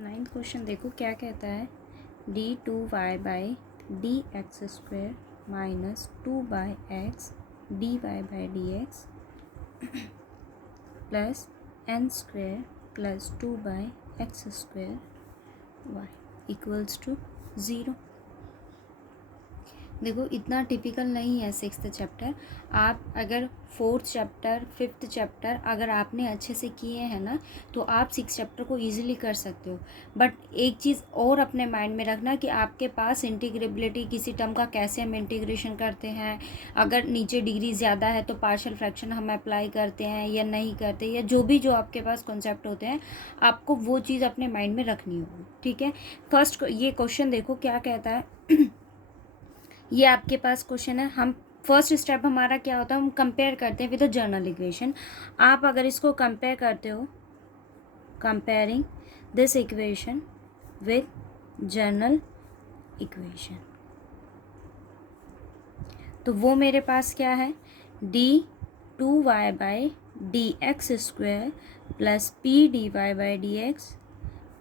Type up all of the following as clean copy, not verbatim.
Ninth question देखो क्या कहता है, d2y/dx² minus 2x dy/dx plus n² plus 2x² y equals to 0। देखो इतना टिपिकल नहीं है सिक्स्थ चैप्टर। आप अगर फोर्थ चैप्टर फिफ्थ चैप्टर अगर आपने अच्छे से किए हैं ना तो आप सिक्स चैप्टर को इजीली कर सकते हो। बट एक चीज़ और अपने माइंड में रखना कि आपके पास इंटीग्रेबिलिटी किसी टर्म का कैसे हम इंटीग्रेशन करते हैं, अगर नीचे डिग्री ज़्यादा है तो पार्शियल फ्रैक्शन हम अप्लाई करते हैं या नहीं करते, या जो भी जो आपके पास कॉन्सेप्ट होते हैं आपको वो चीज़ अपने माइंड में रखनी होगी। ठीक है, फर्स्ट ये क्वेश्चन देखो क्या कहता है। ये आपके पास क्वेश्चन है। हम फर्स्ट स्टेप हमारा क्या होता है, हम कंपेयर करते हैं विद द जर्नल इक्वेशन। आप अगर इसको कंपेयर करते हो, comparing this equation with general equation, तो वो मेरे पास क्या है, d2y/dx² plus p/dy/dx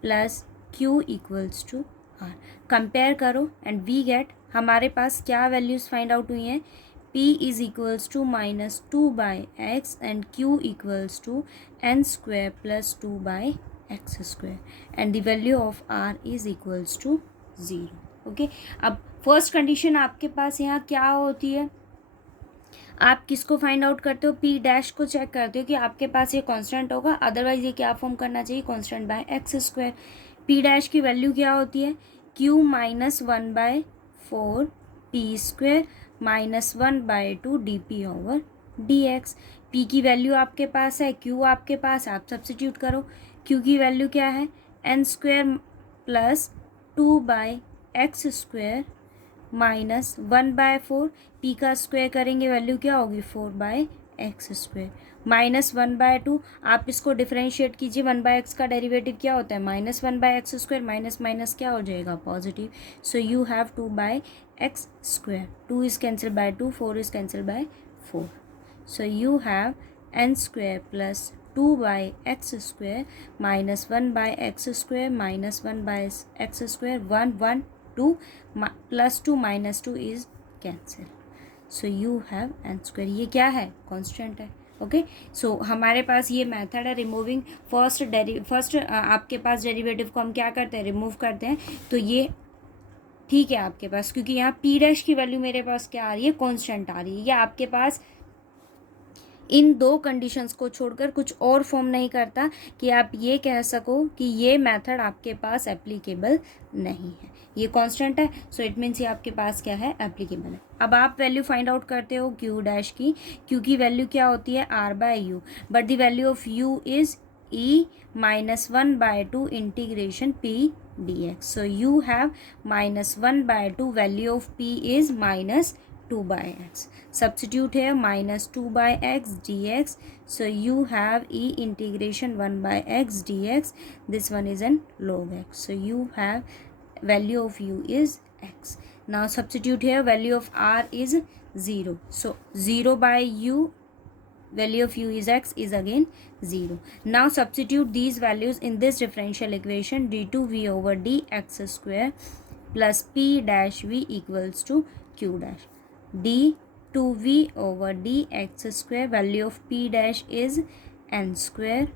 plus q equals to r। Compare करो एंड वी गेट, हमारे पास क्या वैल्यूज़ फाइंड आउट हुई हैं, p is equals to -2/x and q equals to n² plus 2/x² and the value of r is equals to 0। Okay, अब first condition आपके पास यहाँ क्या होती है, आप किसको फाइंड आउट करते हो, पी डैश को चेक करते हो कि आपके पास ये कांस्टेंट होगा, अदरवाइज ये क्या फॉर्म करना चाहिए, constant by x²। P dash की वैल्यू क्या होती है, q -1/4 p² -1/2 dp/dx। p की वैल्यू आपके पास है, q आपके पास, आप सब्स्टिट्यूट करो। q की वैल्यू क्या है, n² प्लस 2/x² -1/4, पी का स्क्वायर करेंगे वैल्यू क्या होगी 4/x² -1/2। आप इसको डिफरेंशिएट कीजिए, 1/x का डेरिवेटिव क्या होता है -1/x², माइनस माइनस क्या हो जाएगा पॉजिटिव, सो you have 2/x², 2 is cancel bye 2, 4 is cancel bye 4, so you have n² plus 2/x² -1/x² -1/x², 1 1 2 प्लस 2 माइनस 2 is cancel, so you have n²। ये क्या है, कांस्टेंट है। ओके, सो हमारे पास ये मेथड है रिमूविंग फर्स्ट आपके पास डेरिवेटिव को हम क्या करते हैं, रिमूव करते हैं। तो ये ठीक है आपके पास, क्योंकि यहाँ पी डैश की वैल्यू मेरे पास क्या आ रही है, कांस्टेंट आ रही है। ये आपके पास इन दो कंडीशंस को छोड़कर कुछ और फॉर्म नहीं करता कि आप ये कह सको कि ये मेथड आपके पास एप्लीकेबल नहीं है। ये कांस्टेंट है, सो इट मीन्स ये आपके पास क्या है, एप्लीकेबल है। अब आप वैल्यू फाइंड आउट करते हो क्यू डैश की, क्यू की वैल्यू क्या होती है r/u, but the value of u is e -1/2 integration p dx, so you have -1/2, value of p is -2/x, substitute here -2/x dx, so you have e integration 1/x dx, this one is an log x, so you have value of u is x। now substitute here, value of r is 0, so 0/u, value of u is x is again 0। now substitute these values in this differential equation, d2v/dx² plus p dash v equals to q dash, d2v/dx², value of p dash is n²,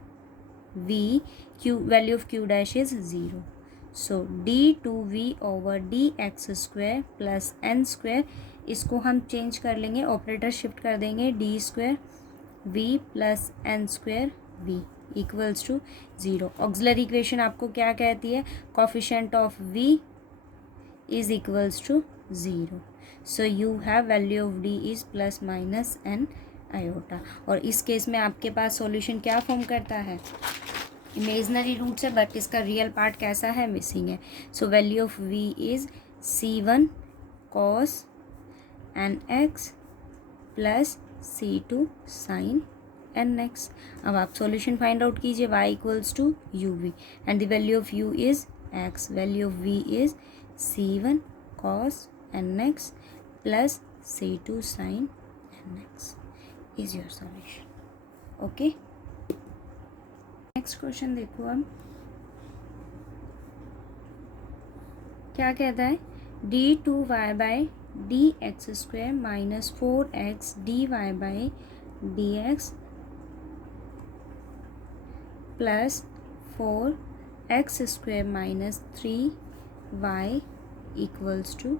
v q, value of q dash is 0, so d2v/dx² plus n², इसको हम चेंज कर लेंगे, operator shift कर देंगे, d² v plus n² v equals to 0। Auxiliary equation आपको क्या कहती है, coefficient of v is equals to 0, so you have value of d is plus minus n iota. और इस केस में आपके पास सॉल्यूशन क्या फॉर्म करता है, इमेजनरी रूट्स है, बट इसका रियल पार्ट कैसा है, मिसिंग है। So value of v is c1 cos nx plus c2 sin nx। अब आप सॉल्यूशन फाइंड आउट कीजिए, y equals to u v and the value of u is x, value of v is c1 cos nx plus c2 sin nx is your solution. Okay, next question देखो हम, क्या कहता है, d2y by D x square minus 4x dy by dx plus 4x square minus 3y equals to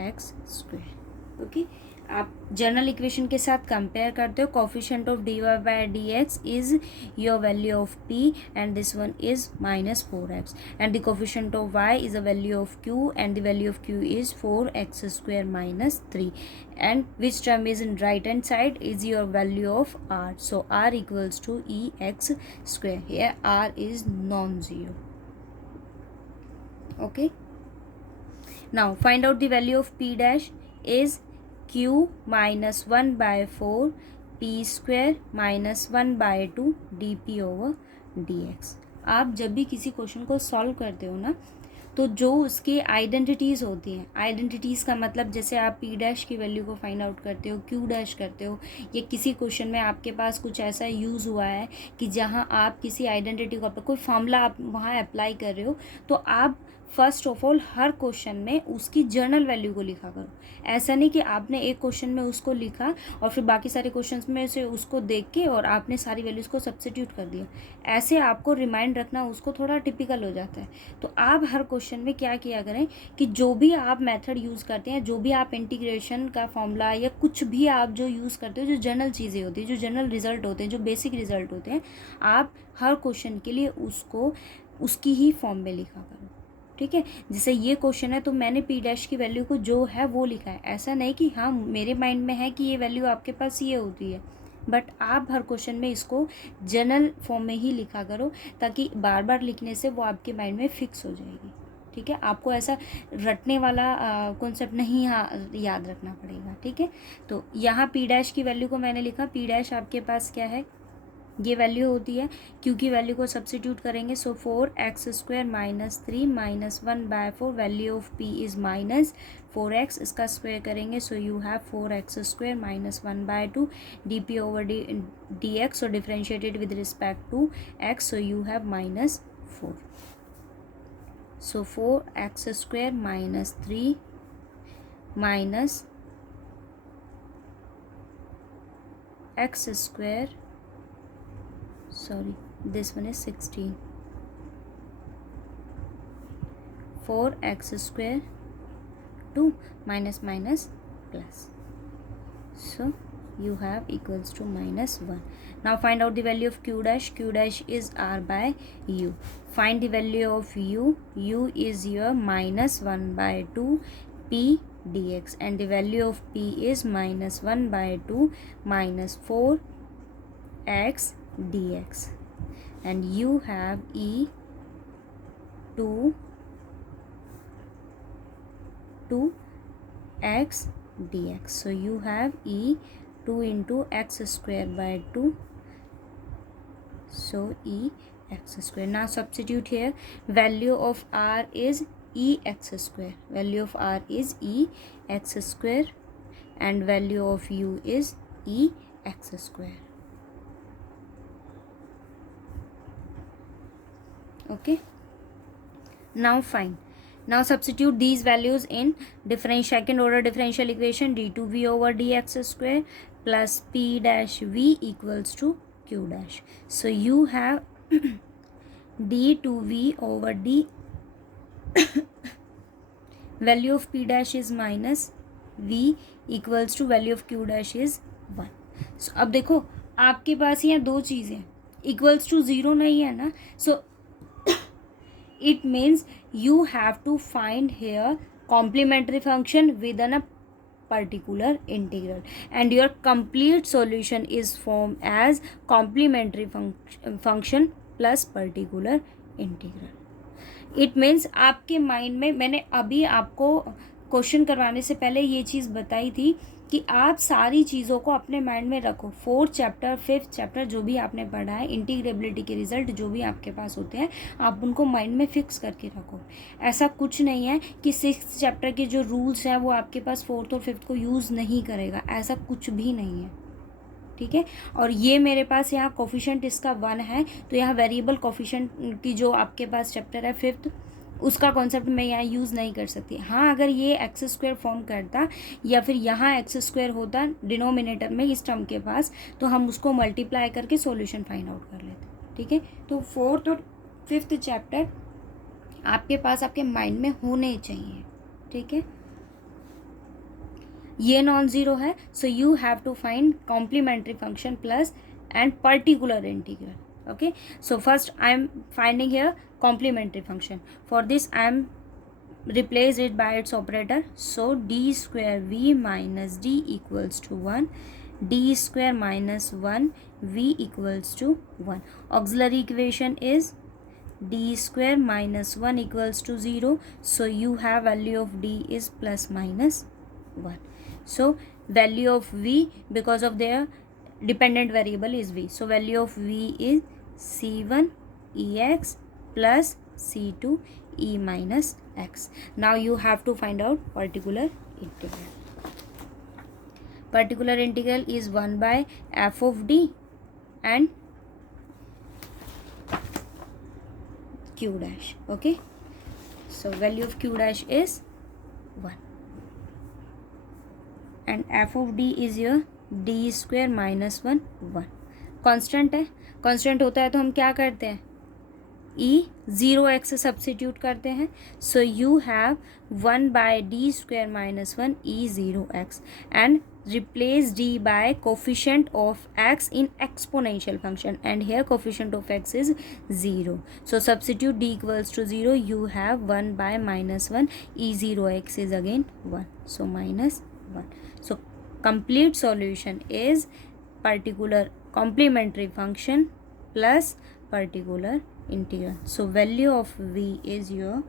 ex square. Okay, आप general equation के साथ compare करते हो, coefficient of dy by dx is your value of p and this one is minus 4x and the coefficient of y is a value of q and the value of q is 4x square minus 3 and which term is in right hand side is your value of r, so r equals to ex square. Here r is non-zero. Okay, now find out the value of p dash is q minus 1 by 4 p square minus 1 by 2 dp over dx। आप जब भी किसी क्वेश्चन को सॉल्व करते हो ना, तो जो उसके आइडेंटिटीज़ होती हैं, आइडेंटिटीज़ का मतलब जैसे आप पी डैश की वैल्यू को फाइंड आउट करते हो, क्यू डैश करते हो, या किसी क्वेश्चन में आपके पास कुछ ऐसा यूज़ हुआ है कि जहां आप किसी आइडेंटिटी को कोई फॉर्मूला आप वहां अप्लाई कर रहे हो, तो आप फर्स्ट ऑफ ऑल हर क्वेश्चन में उसकी जर्नल वैल्यू को लिखा करो। ऐसा नहीं कि आपने एक क्वेश्चन में उसको लिखा और फिर बाकी सारे क्वेश्चंस में से उसको देख के और आपने सारी वैल्यूज़ को सब्स्टिट्यूट कर दिया। ऐसे आपको रिमाइंड रखना उसको थोड़ा टिपिकल हो जाता है। तो आप हर क्वेश्चन में क्या किया करें कि जो भी आप मेथड यूज़ करते हैं, जो भी आप इंटीग्रेशन का फॉर्मूला या कुछ भी आप जो यूज़ करते हो, जो जनरल चीज़ें होती हैं, जो जनरल रिजल्ट होते हैं, जो बेसिक रिजल्ट होते हैं, आप हर क्वेश्चन के लिए उसको उसकी ही फॉर्म में लिखा करो। ठीक है, जैसे ये क्वेश्चन है तो मैंने पी डैश की वैल्यू को जो है वो लिखा है। ऐसा नहीं कि हाँ मेरे माइंड में है कि ये वैल्यू आपके पास ये होती है, बट आप हर क्वेश्चन में इसको जनरल फॉर्म में ही लिखा करो, ताकि बार बार लिखने से वो आपके माइंड में फिक्स हो जाएगी। ठीक है, आपको ऐसा रटने वाला कॉन्सेप्ट नहीं याद रखना पड़ेगा। ठीक है, तो यहाँ पी डैश की वैल्यू को मैंने लिखा, पी डैश आपके पास क्या है, ये वैल्यू होती है, क्यू की वैल्यू को सब्स्टिट्यूट करेंगे, so 4x square minus 3 minus 1 by 4, value of p is minus 4x, इसका स्क्वायर करेंगे, so you have 4x square minus 1 by 2 dp over dx, so differentiated with respect to x, so you have minus 4, so 4x square minus 3 minus x square, sorry this one is 16, 4x square 2 minus minus plus, so you have equals to minus 1. Now find out the value of q dash. Q dash is r by u. Find the value of u. U is your minus 1 by 2 p dx, and the value of p is minus 1 by 2 minus 4x dx, and you have e 2 x dx, so you have e 2 into x square by 2, so e x square. Now substitute here, value of r is e x square, value of r is e x square, and value of u is e x square. Okay, now fine, now substitute these values in second order differential equation, d2v over dx square plus p dash v equals to q dash, so you have d2v over d value of p dash is minus v equals to value of q dash is 1. so अब देखो आपके पास यहाँ दो चीज़ें, equals to zero नहीं है ना, सो it means you have to find here complementary function within a particular integral, and your complete solution is formed as complementary function plus particular integral. It means आपके माइंड में, मैंने अभी आपको क्वेश्चन करवाने से पहले ये चीज़ बताई थी कि आप सारी चीज़ों को अपने माइंड में रखो। 4th चैप्टर 5th चैप्टर जो भी आपने पढ़ा है, इंटीग्रेबिलिटी के रिजल्ट जो भी आपके पास होते हैं, आप उनको माइंड में फिक्स करके रखो। ऐसा कुछ नहीं है कि 6th चैप्टर के जो रूल्स हैं वो आपके पास 4th और 5th को यूज़ नहीं करेगा, ऐसा कुछ भी नहीं है। ठीक है, और ये मेरे पास यहाँ कोफिशिएंट इसका 1 है, तो यहाँ वेरिएबल कोफिशिएंट की जो आपके पास चैप्टर है 5th, उसका कॉन्सेप्ट मैं यहाँ यूज़ नहीं कर सकती। हाँ, अगर ये एक्स स्क्वायर फॉर्म करता या फिर यहाँ एक्स स्क्वायर होता डिनोमिनेटर में इस टर्म के पास, तो हम उसको मल्टीप्लाई करके सॉल्यूशन फाइंड आउट कर लेते। ठीक है, तो फोर्थ और फिफ्थ चैप्टर आपके पास आपके माइंड में होने चाहिए। ठीक है, ये नॉन ज़ीरो है, so you have to find complementary function plus and particular integral. Okay, so first I am finding here complementary function. For this I am replace it by its operator, so d square v minus d equals to 1, d square minus 1 v equals to 1. Auxiliary equation is d square minus 1 equals to 0, so you have value of d is plus minus 1. So value of v, because of their dependent variable is v, so value of v is c1 ex plus c2 e minus x. Now you have to find out particular integral. Particular integral is 1 by f of d and q dash. Okay, so value of q dash is 1 and f of d is your d square minus 1 1. कांस्टेंट है, कांस्टेंट होता है तो हम क्या करते हैं, ई 0x substitute करते हैं, so you have 1 by d square minus 1 e 0x and replace d by coefficient of x in exponential function, and here coefficient of x is 0, so substitute d equals to 0, you have 1 by minus 1 e 0x is again 1, so minus 1. So complete solution is particular complementary function plus particular integral. So value of v is your,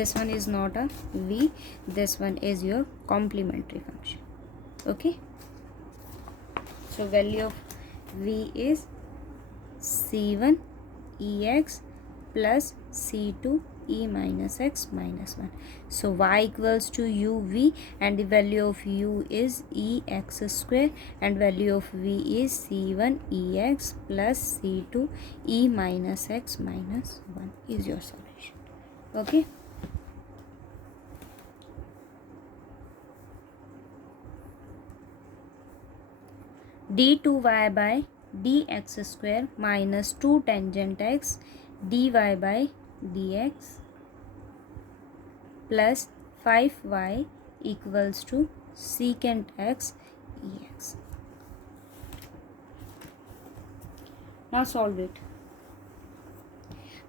this one is not a v, this one is your complementary function. Okay, so value of v is c1 ex plus c2 e minus x minus 1. So y equals to uv and the value of u is ex square and value of v is c1 ex plus c2 e minus x minus 1 is your solution. Okay, d2y by dx square minus 2 tangent x dy by dx plus 5y equals to secant x ex. Now solve it.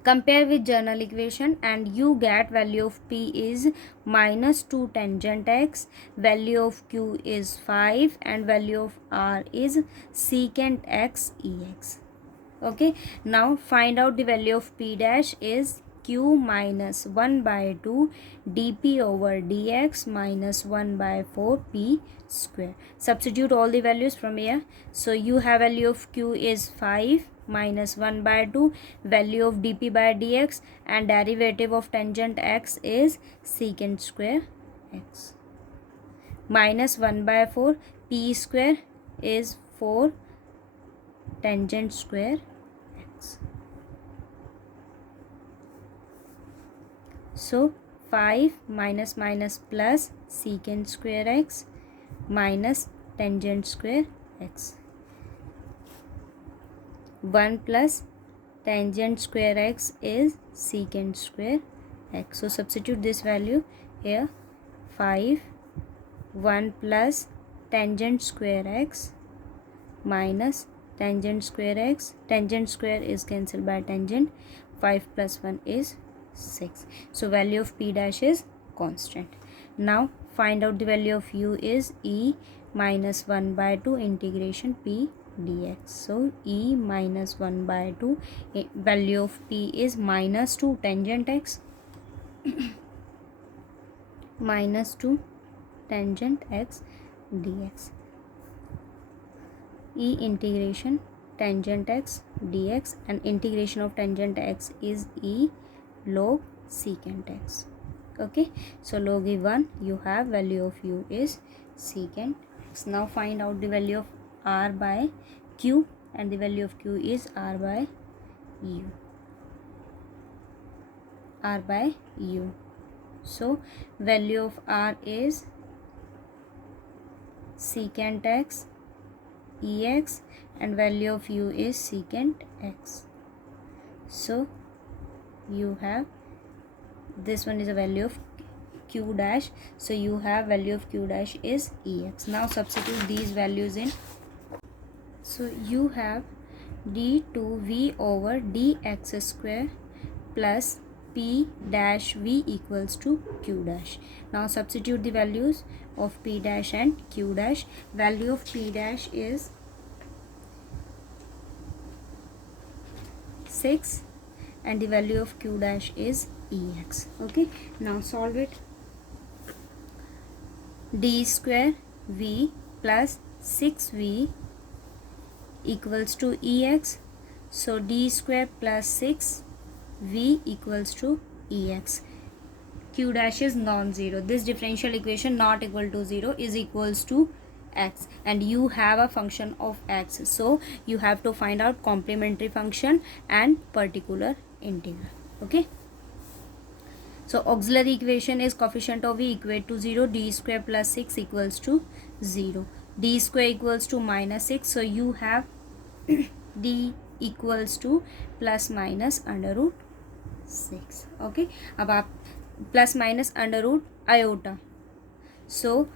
Compare with journal equation and you get value of p is minus 2 tangent x, value of q is 5 and value of r is secant x ex. Okay, now find out the value of p dash is q minus 1 by 2 dp over dx minus 1 by 4 p square. Substitute all the values from here, so you have value of q is 5 minus 1 by 2, value of dp by dx, and derivative of tangent x is secant square x minus 1 by 4 p square is 4 tangent square x. So 5 minus minus plus secant square x minus tangent square x, 1 plus tangent square x is secant square x. So substitute this value here, 5 1 plus tangent square x minus tangent square x, tangent square is cancelled by tangent, 5 plus 1 is 6. So value of p dash is constant. Now find out the value of u is e minus 1 by 2 integration p dx. So e minus 1 by 2, value of p is minus 2 tangent x minus 2 tangent x dx, e integration tangent x dx, and integration of tangent x is e log secant x. Okay, so log e1, you have value of u is secant x. Now find out the value of r by q, and the value of q is r by u. r by u. So value of r is secant x ex and value of u is secant x. So you have this one is a value of q dash, so you have value of q dash is ex. Now substitute these values in. So you have d2v over dx square plus p dash v equals to q dash. Now substitute the values of p dash and q dash. Value of p dash is 6 and the value of q dash is ex. Okay, now solve it. D square v plus 6v equals to ex. So d square plus 6v equals to ex. Q dash is non-zero. This differential equation not equal to 0 is equals to x, and you have a function of x, so you have to find out complementary function and particular integral. Okay, so auxiliary equation is coefficient of v equate to 0, d square plus 6 equals to 0, d square equals to minus 6, so you have d equals to plus minus under root 6. Okay, अब आप plus minus under root iota, so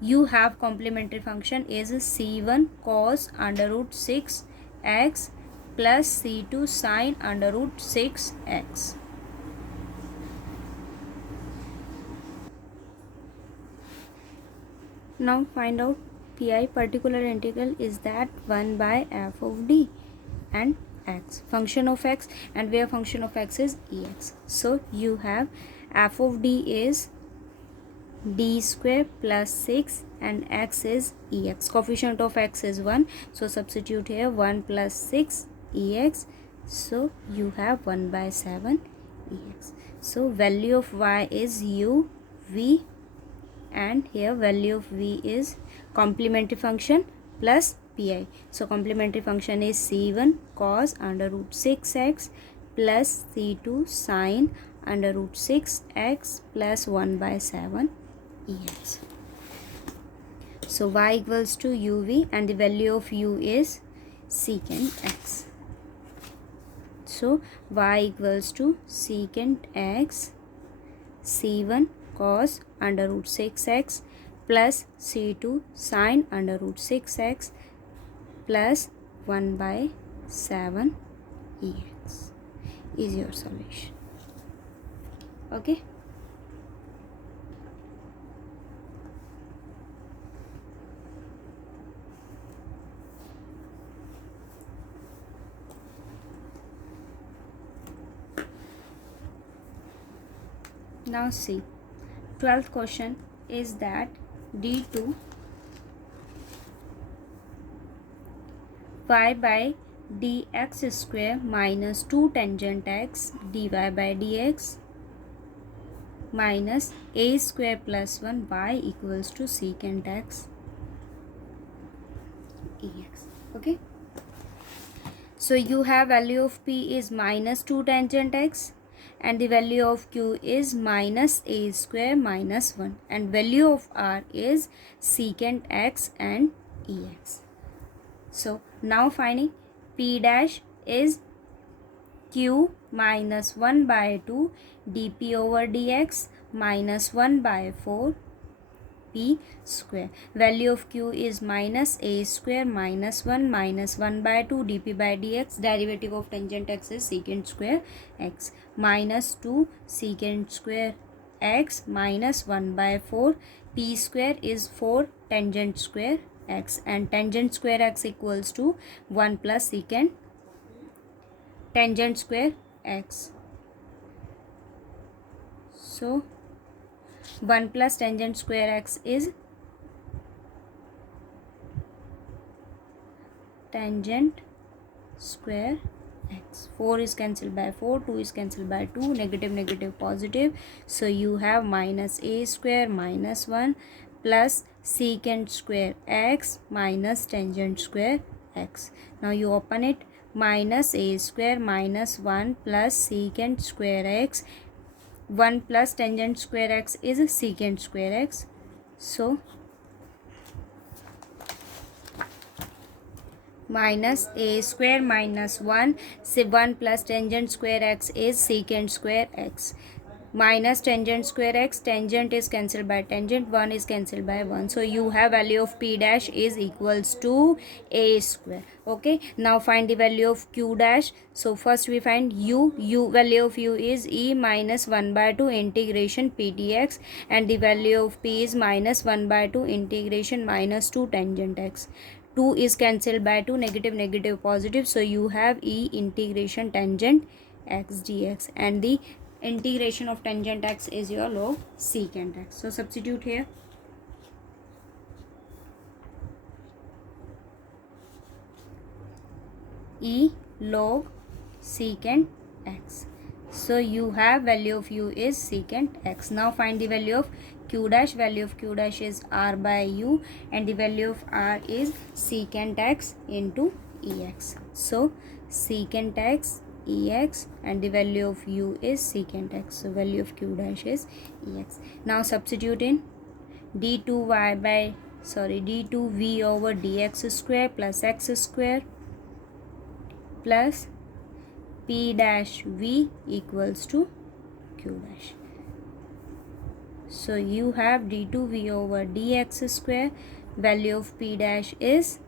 you have complementary function is c1 cos under root 6x plus c2 sin under root 6x. Now find out pi. Particular integral is that 1 by f of d and x, function of x, and where function of x is ex. So you have f of d is d square plus 6 and x is ex. Coefficient of x is 1, so substitute here 1 plus 6 ex, so you have 1 by 7 ex. So value of y is u v, and here value of v is complementary function plus pi. So complementary function is c1 cos under root 6x plus c2 sin under root 6x plus 1 by 7 ex. So y equals to uv, and the value of u is secant x. So y equals to secant x c1 cos under root 6x plus c2 sin under root 6x plus 1 by 7 ex is your solution. Okay. Now see, 12th question is that d2 y by dx square minus 2 tangent x dy by dx minus a square plus 1 y equals to secant x ex. Okay, so you have value of p is minus 2 tangent x, and the value of q is minus a square minus 1, and value of r is secant x and ex. So now finding p dash is q minus 1 by 2 dp over dx minus 1 by 4 p square. Value of q is minus a square minus 1 minus 1 by 2 dp by dx. Derivative of tangent x is secant square x minus 2 secant square x minus 1 by 4 p square is 4 tangent square x, and tangent square x equals to 1 plus secant tangent square x. So 1 plus tangent square x is tangent square x. 4 is cancelled by 4, 2 is cancelled by 2, negative negative positive, so you have minus a square minus 1 plus secant square x minus tangent square x. Now you open it, minus a square minus 1 plus secant square x 1 plus tangent square x is secant square x. So minus a square minus 1, say 1 plus tangent square x is secant square x, minus tangent square x, tangent is cancelled by tangent, 1 is cancelled by 1. So you have value of p dash is equals to a square. Okay, now find the value of q dash. So first we find u value of u is e minus 1 by 2 integration p dx, and the value of p is minus 1 by 2 integration minus 2 tangent x. 2 is cancelled by 2, negative negative positive, so you have e integration tangent x dx, and the integration of tangent x is your log secant x. So substitute here. E log secant x. So you have value of u is secant x. Now find the value of q dash. Value of q dash is r by u, and the value of r is secant x into ex. So secant x ex, and the value of u is secant x. So value of q dash is ex. Now substitute in d2v over dx square plus x square plus p dash v equals to q dash. So you have d2v over dx square, value of p dash is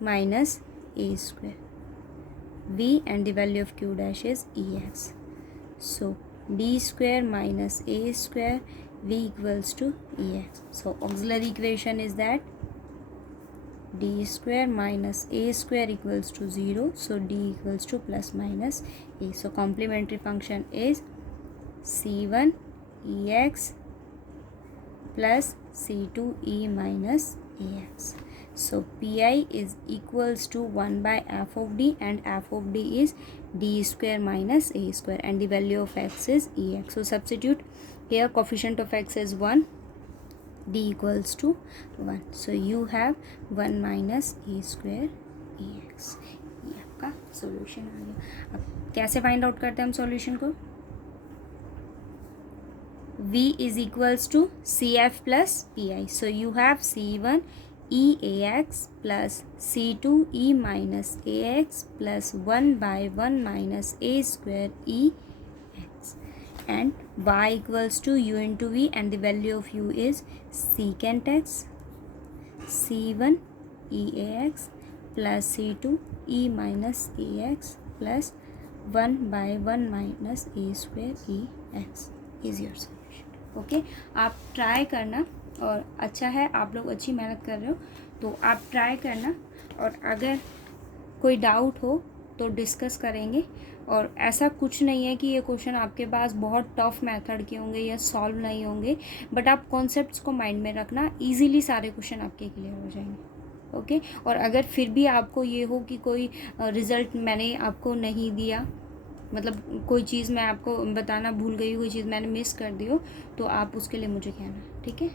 minus a square v, and the value of q dash is ex. So d square minus a square v equals to ex. So auxiliary equation is that d square minus a square equals to 0. So d equals to plus minus a. So complementary function is c1 ex plus c2 e minus ax. So pi is equals to 1 by f of d, and f of d is d square minus a square, and the value of x is ex. So substitute here, coefficient of x is 1, d equals to 1. So you have 1 minus a square ex. ये आपका सॉल्यूशन आ गया. अब कैसे find out करते हैं हम सॉल्यूशन को? v is equals to cf plus pi. So you have c1 e ax plus c2 e minus ax plus 1 by 1 minus a square e x, and y equals to u into v, and the value of u is secant x, c1 e ax plus c2 e minus ax plus 1 by 1 minus a square e x is your solution. Okay, आप ट्राई करना, और अच्छा है आप लोग अच्छी मेहनत कर रहे हो, तो आप ट्राई करना, और अगर कोई डाउट हो तो डिस्कस करेंगे. और ऐसा कुछ नहीं है कि ये क्वेश्चन आपके पास बहुत टफ मेथड के होंगे या सॉल्व नहीं होंगे, बट आप कॉन्सेप्ट्स को माइंड में रखना, इजीली सारे क्वेश्चन आपके क्लियर हो जाएंगे. ओके, और अगर फिर भी आपको ये हो कि कोई रिज़ल्ट मैंने आपको नहीं दिया, मतलब कोई चीज़ मैं आपको बताना भूल गई, कोई चीज़ मैंने मिस कर दी हो, तो आप उसके लिए मुझे कहना. ठीक है.